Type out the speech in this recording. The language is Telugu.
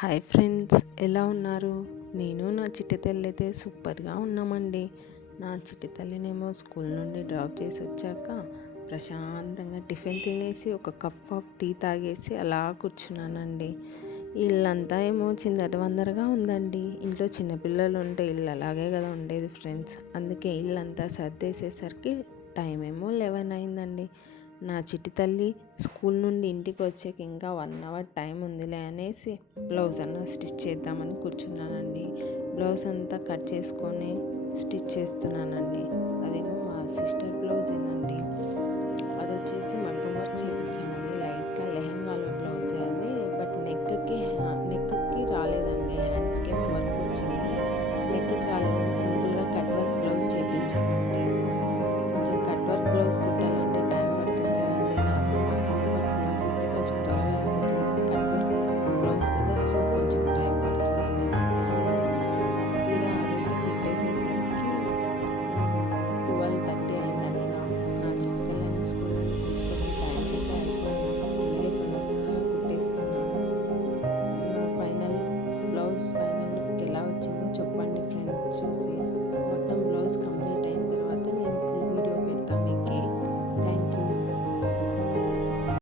హాయ్ ఫ్రెండ్స్, ఎలా ఉన్నారు? నేను నా చిట్టి తల్లి అయితే సూపర్గా ఉన్నామండి. నా చిట్టి తల్లినేమో స్కూల్ నుండి డ్రాప్ చేసి వచ్చాక ప్రశాంతంగా టిఫిన్ తినేసి ఒక కప్ ఆఫ్ టీ తాగేసి అలా కూర్చున్నానండి. ఇల్లంతా ఏమో చిందరవందరగా ఉందండి. ఇంట్లో చిన్నపిల్లలు ఉంటే ఇల్లు అలాగే కదా ఉండేది ఫ్రెండ్స్. అందుకే ఇల్లంతా సర్దేసేసరికి టైం ఏమో 11 అయిందండి. నా చిట్టి తల్లి స్కూల్ నుండి ఇంటికి వచ్చాక ఇంకా 1 అవర్ టైం ఉందిలే అనేసి బ్లౌజ్ అన్న స్టిచ్ చేద్దామని కూర్చున్నానండి. బ్లౌజ్ అంతా కట్ చేసుకొని స్టిచ్ చేస్తున్నానండి. అదేమో మా సిస్టర్ బ్లౌజేనండి. అది వచ్చేసి మగ్గం వర్క్ చేయించామండి. లైట్గా లెహంగాలో బ్లౌజే అది. బట్ నెక్కి రాలేదండి. హ్యాండ్స్కి ఏమో వర్క్ వచ్చింది. నెక్కి రాలేదని సింపుల్గా కట్ వర్క్ బ్లౌజ్ చేయించామండి. కొంచెం కట్ వర్క్ బ్లౌజ్ కుట్టాలంటే టైం పడుతుంది కదండి. నాకు మగ్గం వర్క్ బ్లౌజ్ అయితే కొంచెం త్వరగా అయిపోతుంది. కట్ వర్క్ బ్లౌజ్ కదా, సో